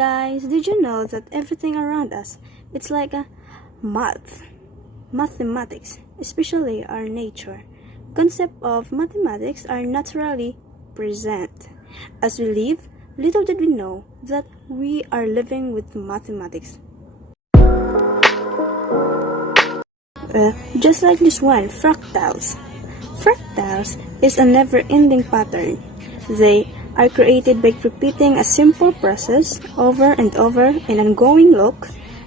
guys, did you know that everything around us, it's like a mathematics, especially our nature. Concept of mathematics are naturally present. As we live, little did we know that we are living with mathematics. Just like this one, fractals. Fractals is a never-ending pattern. They are created by repeating a simple process over and over in an ongoing look.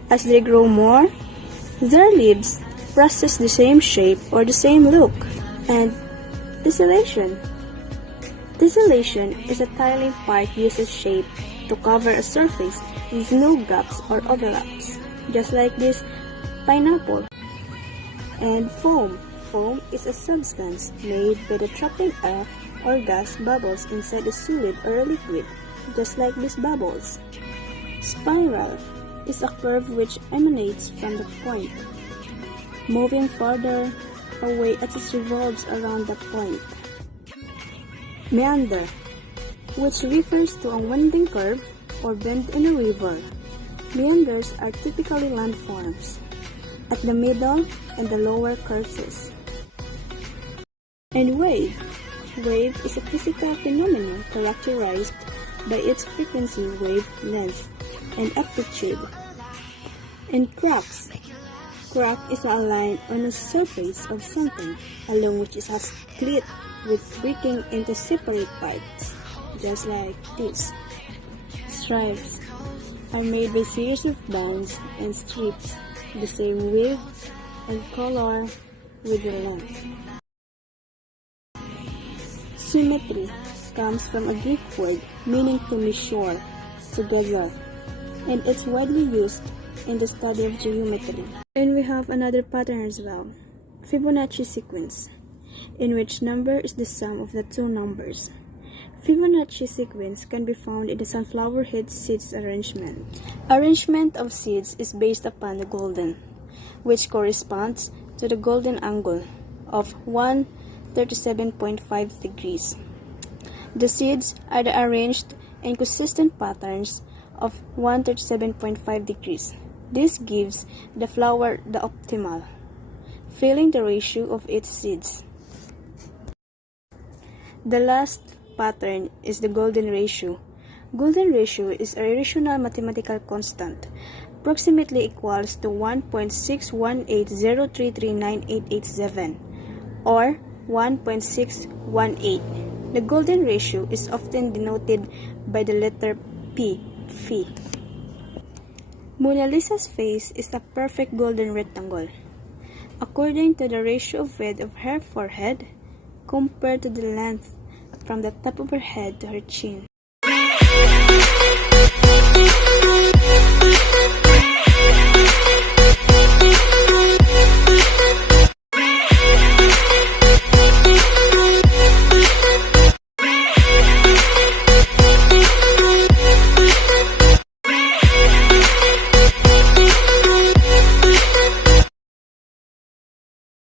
As they grow more, their leaves process the same shape or the same look. And tessellation. Tessellation is a tiling part uses shape to cover a surface with no gaps or overlaps, just like this pineapple. And foam. Foam is a substance made by the trapping air or gas bubbles inside a solid or a liquid, just like these bubbles. Spiral is a curve which emanates from the point, moving further away as it revolves around the point. Meander, which refers to a winding curve or bend in a river. Meanders are typically landforms at the middle and the lower courses. And wave. Wave is a physical phenomenon characterized by its frequency, wave length, and amplitude. And cracks. Crack is a line on the surface of something along which it has split with breaking into separate parts, just like this. Stripes are made by series of bands and strips, the same width and color with the length. Symmetry comes from a Greek word meaning to measure together, and it's widely used in the study of geometry. And we have another pattern as well, Fibonacci sequence, in which number is the sum of the two numbers. Fibonacci sequence can be found in the sunflower head seeds arrangement. Arrangement of seeds is based upon the golden, which corresponds to the golden angle of 137.5 degrees. The seeds are arranged in consistent patterns of 137.5 degrees. This gives the flower the optimal, filling the ratio of its seeds. The last pattern is the golden ratio. Golden ratio is a rational mathematical constant, approximately equals to 1.61803398887 or 1.618. The golden ratio is often denoted by the letter P, phi. Mona Lisa's face is a perfect golden rectangle, according to the ratio of width of her forehead compared to the length from the top of her head to her chin.